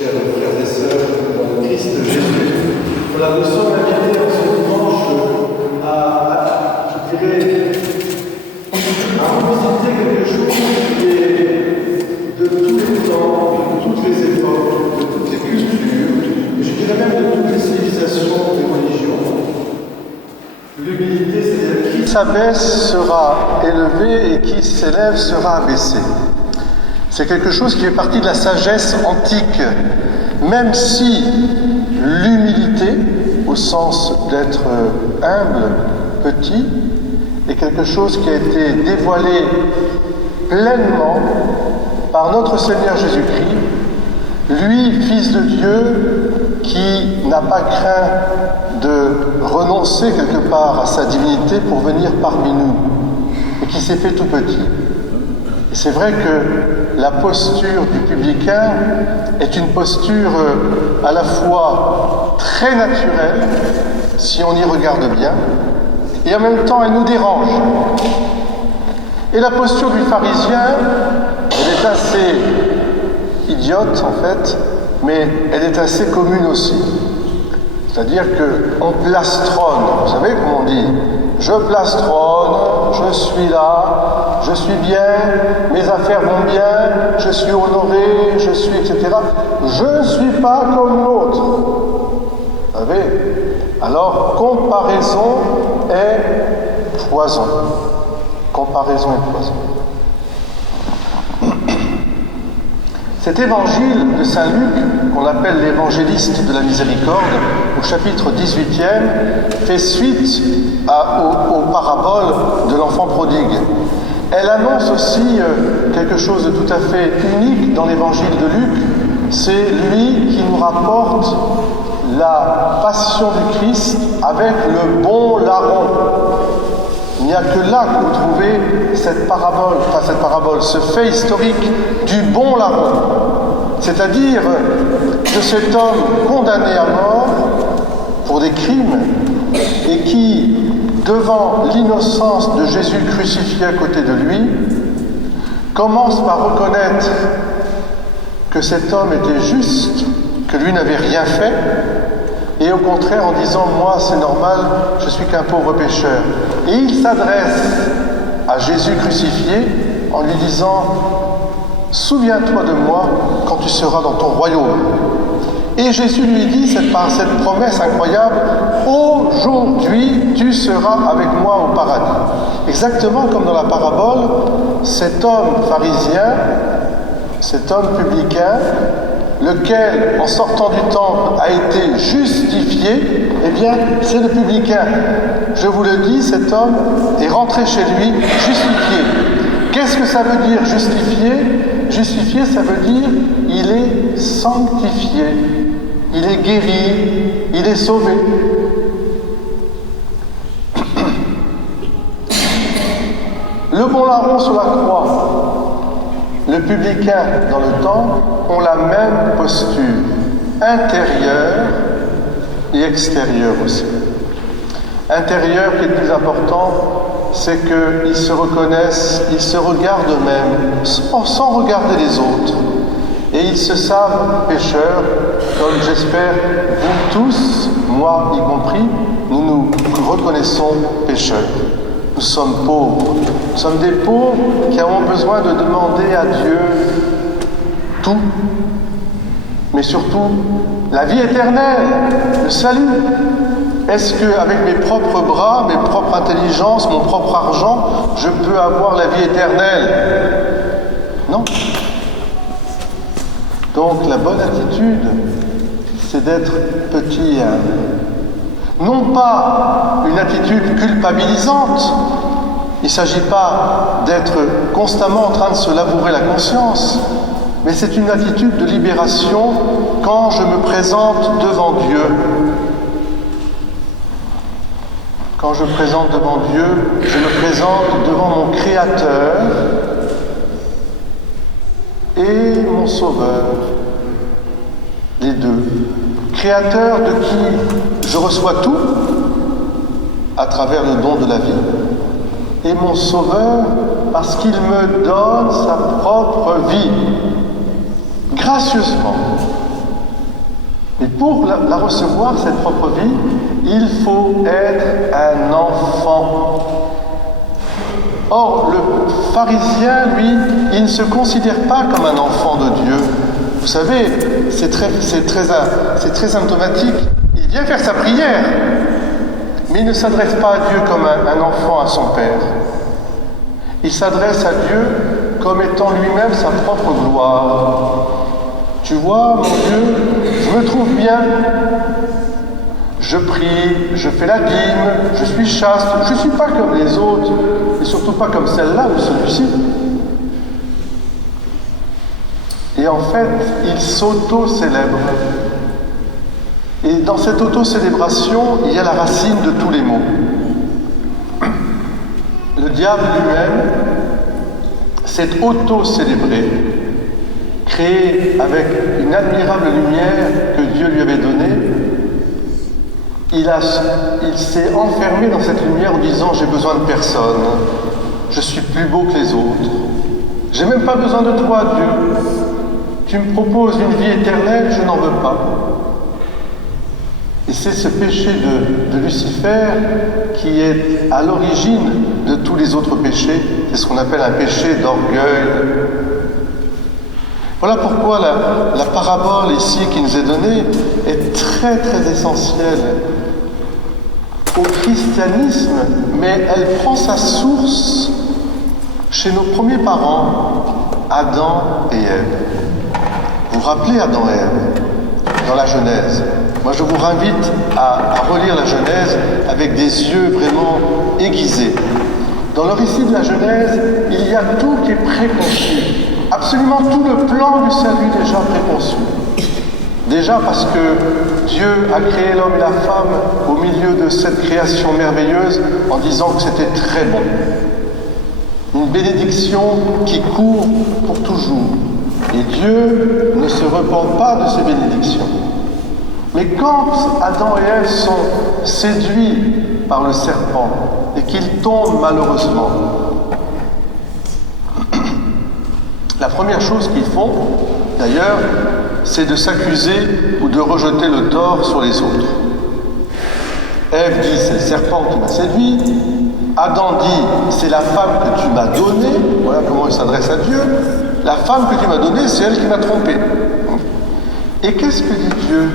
Chers frères et sœurs dans le Christ Jésus, voilà, nous sommes invités en ce dimanche à revisiter quelque chose qui est de tous les temps, de toutes les époques, de toutes les cultures, et je dirais même de toutes les civilisations et religions. L'humilité, c'est-à-dire qui s'abaisse sera élevé et qui s'élève sera abaissé. C'est quelque chose qui fait partie de la sagesse antique, même si l'humilité, au sens d'être humble, petit, est quelque chose qui a été dévoilé pleinement par notre Seigneur Jésus-Christ, lui, Fils de Dieu, qui n'a pas craint de renoncer quelque part à sa divinité pour venir parmi nous, et qui s'est fait tout petit. Et c'est vrai que la posture du publicain est une posture à la fois très naturelle, si on y regarde bien, et en même temps elle nous dérange. Et la posture du pharisien, elle est assez idiote en fait, mais elle est assez commune aussi. C'est-à-dire qu'on plastronne, vous savez comment on dit ? Je plastronne, je suis là, je suis bien, mes affaires vont bien, je suis honoré, je suis, etc. Je ne suis pas comme l'autre. Vous savez ? Alors, comparaison est poison. Comparaison est poison. Cet évangile de Saint Luc, qu'on appelle l'évangéliste de la miséricorde, au chapitre 18e, fait suite aux paraboles de l'enfant prodigue. Elle annonce aussi quelque chose de tout à fait unique dans l'évangile de Luc, c'est lui qui nous rapporte la passion du Christ avec le bon larron. Il n'y a que là que vous trouvez cette parabole, ce fait historique du bon larron, c'est-à-dire de cet homme condamné à mort pour des crimes et qui, devant l'innocence de Jésus crucifié à côté de lui, commence par reconnaître que cet homme était juste, que lui n'avait rien fait, et au contraire en disant « moi c'est normal, je suis qu'un pauvre pécheur ». Et il s'adresse à Jésus crucifié en lui disant « souviens-toi de moi quand tu seras dans ton royaume ». Et Jésus lui dit par cette promesse incroyable « aujourd'hui tu seras avec moi au paradis ». Exactement comme dans la parabole, cet homme pharisien, cet homme publicain, lequel, en sortant du temple, a été justifié, eh bien, c'est le publicain. Je vous le dis, cet homme est rentré chez lui justifié. Qu'est-ce que ça veut dire, justifié ? Justifié, ça veut dire il est sanctifié, il est guéri, il est sauvé. Le bon larron sur la croix, le publicain dans le temple ont la même posture, intérieure et extérieure aussi. Intérieur qui est le plus important, c'est qu'ils se reconnaissent, ils se regardent eux-mêmes, sans regarder les autres. Et ils se savent pécheurs, comme j'espère vous tous, moi y compris, nous nous reconnaissons pécheurs. Nous sommes pauvres. Nous sommes des pauvres qui avons besoin de demander à Dieu tout, mais surtout la vie éternelle, le salut. Est-ce qu'avec mes propres bras, mes propres intelligences, mon propre argent, je peux avoir la vie éternelle ? Non. Donc la bonne attitude, c'est d'être petit et humble. Non pas une attitude culpabilisante, il ne s'agit pas d'être constamment en train de se labourer la conscience, mais c'est une attitude de libération quand je me présente devant Dieu. Quand je me présente devant Dieu, je me présente devant mon Créateur et mon Sauveur, les deux. Créateur de qui je reçois tout à travers le don de la vie, et mon Sauveur parce qu'il me donne sa propre vie, gracieusement. pour la recevoir, cette propre vie, il faut être un enfant. Or, le pharisien, lui, il ne se considère pas comme un enfant de Dieu. Vous savez, c'est très symptomatique. Il vient faire sa prière, mais il ne s'adresse pas à Dieu comme un enfant à son Père. Il s'adresse à Dieu comme étant lui-même sa propre gloire. Tu vois, mon Dieu, je me trouve bien. Je prie, je fais la dîme, je suis chaste, je ne suis pas comme les autres, et surtout pas comme celle-là ou celui-ci. Et en fait, il s'auto-célèbre. Et dans cette auto-célébration, il y a la racine de tous les maux. Le diable lui-même s'est auto-célébré, créé avec une admirable lumière que Dieu lui avait donnée. Il s'est enfermé dans cette lumière en disant « J'ai besoin de personne, je suis plus beau que les autres, j'ai même pas besoin de toi, Dieu, tu me proposes une vie éternelle, je n'en veux pas. » Et c'est ce péché de Lucifer qui est à l'origine de tous les autres péchés. C'est ce qu'on appelle un péché d'orgueil. Voilà pourquoi la parabole ici qui nous est donnée est très très essentielle au christianisme, mais elle prend sa source chez nos premiers parents, Adam et Ève. Vous vous rappelez Adam et Ève dans la Genèse? Moi, je vous invite à relire la Genèse avec des yeux vraiment aiguisés. Dans le récit de la Genèse, il y a tout qui est préconçu. Absolument tout le plan du salut déjà préconçu. Déjà parce que Dieu a créé l'homme et la femme au milieu de cette création merveilleuse en disant que c'était très bon. Une bénédiction qui court pour toujours. Et Dieu ne se repent pas de ces bénédictions. Mais quand Adam et Ève sont séduits par le serpent et qu'ils tombent malheureusement, la première chose qu'ils font, d'ailleurs, c'est de s'accuser ou de rejeter le tort sur les autres. Ève dit, c'est le serpent qui m'a séduit. Adam dit, c'est la femme que tu m'as donnée. Voilà comment il s'adresse à Dieu. La femme que tu m'as donnée, c'est elle qui m'a trompé. Et qu'est-ce que dit Dieu?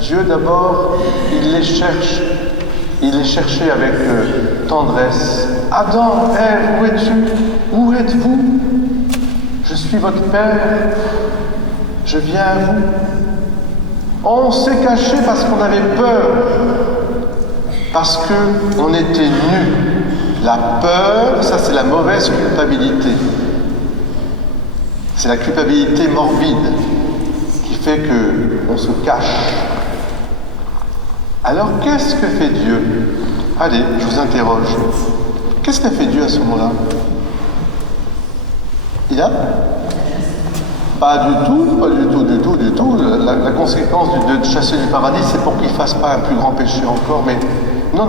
Dieu d'abord, il les cherche. Il les cherchait avec tendresse. Adam, Ève, où es-tu? Où êtes-vous? Je suis votre Père. Je viens à vous. On s'est caché parce qu'on avait peur. Parce qu'on était nus. La peur, ça c'est la mauvaise culpabilité. C'est la culpabilité morbide qui fait qu'on se cache. Alors qu'est-ce que fait Dieu? Allez, je vous interroge. Qu'est-ce qu'a fait Dieu à ce moment-là? Il a? Pas du tout. La conséquence de chasser du paradis, c'est pour qu'il ne fasse pas un plus grand péché encore. Mais non,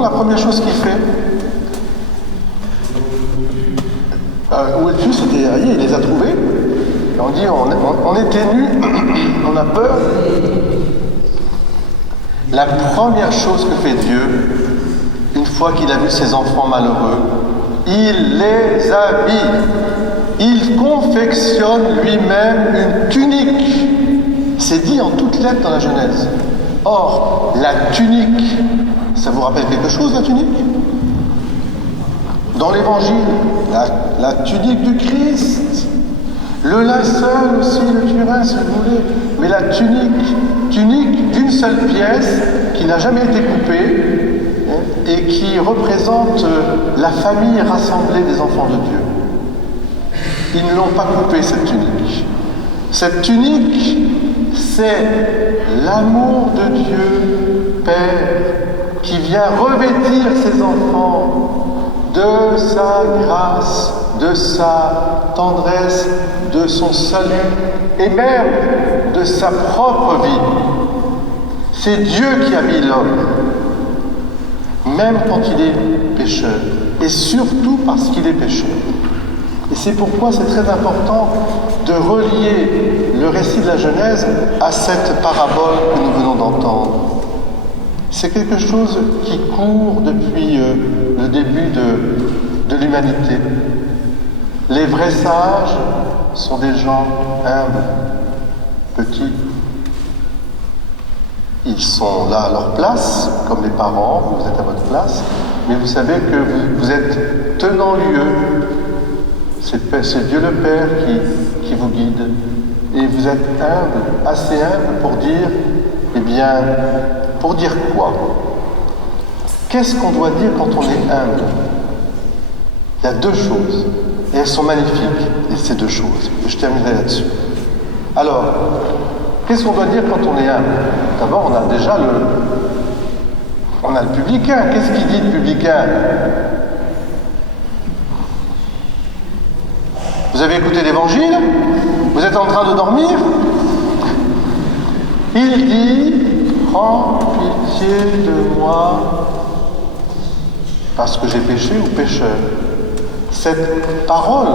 la première chose qu'il fait, où es-tu? C'était derrière, il les a trouvés. Et on dit, on était nus, on a peur. La première chose que fait Dieu, une fois qu'il a vu ses enfants malheureux, il les habille. Il confectionne lui-même une tunique. C'est dit en toutes lettres dans la Genèse. Or, la tunique, ça vous rappelle quelque chose, la tunique? Dans l'Évangile, la tunique du Christ, le linceul aussi, le turin, si vous voulez, mais la tunique d'une seule pièce qui n'a jamais été coupée et qui représente la famille rassemblée des enfants de Dieu. Ils ne l'ont pas coupée, cette tunique. Cette tunique, c'est l'amour de Dieu, Père, qui vient revêtir ses enfants de sa grâce, de sa tendresse, de son salut et même de sa propre vie. C'est Dieu qui habille l'homme, même quand il est pécheur, et surtout parce qu'il est pécheur. Et c'est pourquoi c'est très important de relier le le récit de la Genèse a cette parabole que nous venons d'entendre. C'est quelque chose qui court depuis le début de l'humanité. Les vrais sages sont des gens humbles, petits. Ils sont là à leur place, comme les parents, vous êtes à votre place, mais vous savez que vous êtes tenant-lieu. C'est Dieu le Père qui vous guide. Et vous êtes humble, assez humble pour dire, eh bien, pour dire quoi? Qu'est-ce qu'on doit dire quand on est humble? Il y a deux choses, et elles sont magnifiques, ces deux choses. Je terminerai là-dessus. Alors, qu'est-ce qu'on doit dire quand on est humble? D'abord, on a déjà le publicain. Qu'est-ce qu'il dit, le publicain? Vous avez écouté l'Évangile? Vous êtes en train de dormir? Il dit, prends pitié de moi parce que j'ai péché ou pécheur. Cette parole,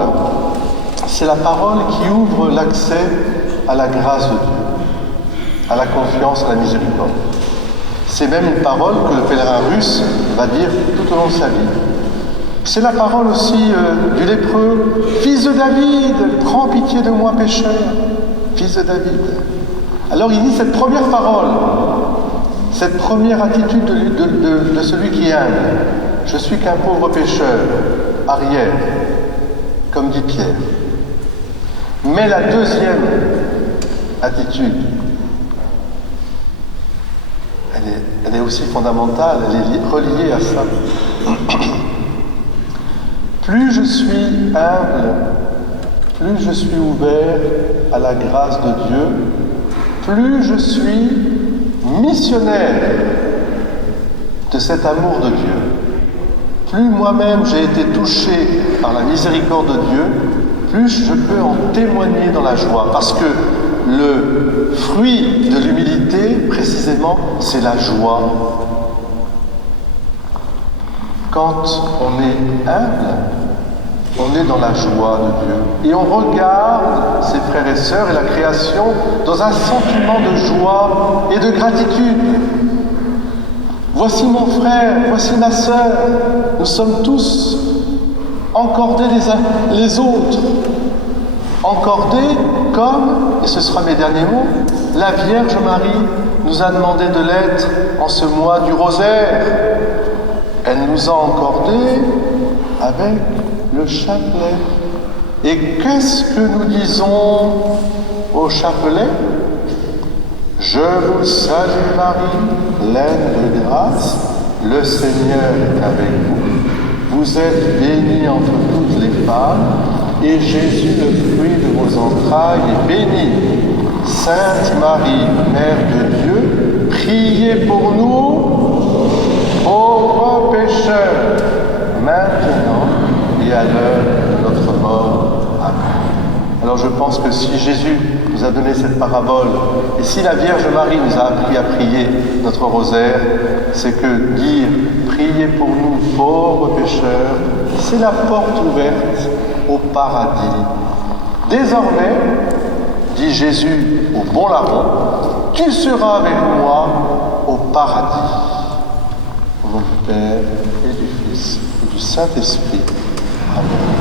c'est la parole qui ouvre l'accès à la grâce de Dieu, à la confiance, à la miséricorde. C'est même une parole que le pèlerin russe va dire tout au long de sa vie. C'est la parole aussi du lépreux. Fils de David, prends pitié de moi pécheur. Fils de David. Alors il dit cette première parole, cette première attitude de celui qui est humble. Je suis qu'un pauvre pécheur, arrière, comme dit Pierre. Mais la deuxième attitude, elle est aussi fondamentale, elle est reliée à ça. Plus je suis humble, plus je suis ouvert à la grâce de Dieu, plus je suis missionnaire de cet amour de Dieu. Plus moi-même j'ai été touché par la miséricorde de Dieu, plus je peux en témoigner dans la joie. Parce que le fruit de l'humilité, précisément, c'est la joie. Quand on est humble, on est dans la joie de Dieu. Et on regarde ses frères et sœurs et la création dans un sentiment de joie et de gratitude. Voici mon frère, voici ma sœur. Nous sommes tous encordés les uns les autres. Encordés comme, et ce sera mes derniers mots, la Vierge Marie nous a demandé de l'être en ce mois du rosaire. Elle nous a encordés avec le chapelet. Et qu'est-ce que nous disons au chapelet? Je vous salue Marie, pleine de grâce, le Seigneur est avec vous. Vous êtes bénie entre toutes les femmes, et Jésus, le fruit de vos entrailles, est béni. Sainte Marie, Mère de Dieu, priez pour nous, pauvres pécheurs, maintenant et à l'heure de notre mort. Amen. Alors je pense que si Jésus nous a donné cette parabole, et si la Vierge Marie nous a appris à prier notre rosaire, c'est que dire « Priez pour nous, pauvres pécheurs », c'est la porte ouverte au paradis. Désormais, dit Jésus au bon larron, tu seras avec moi au paradis. Au nom du Père et du Fils et du Saint-Esprit. Amen.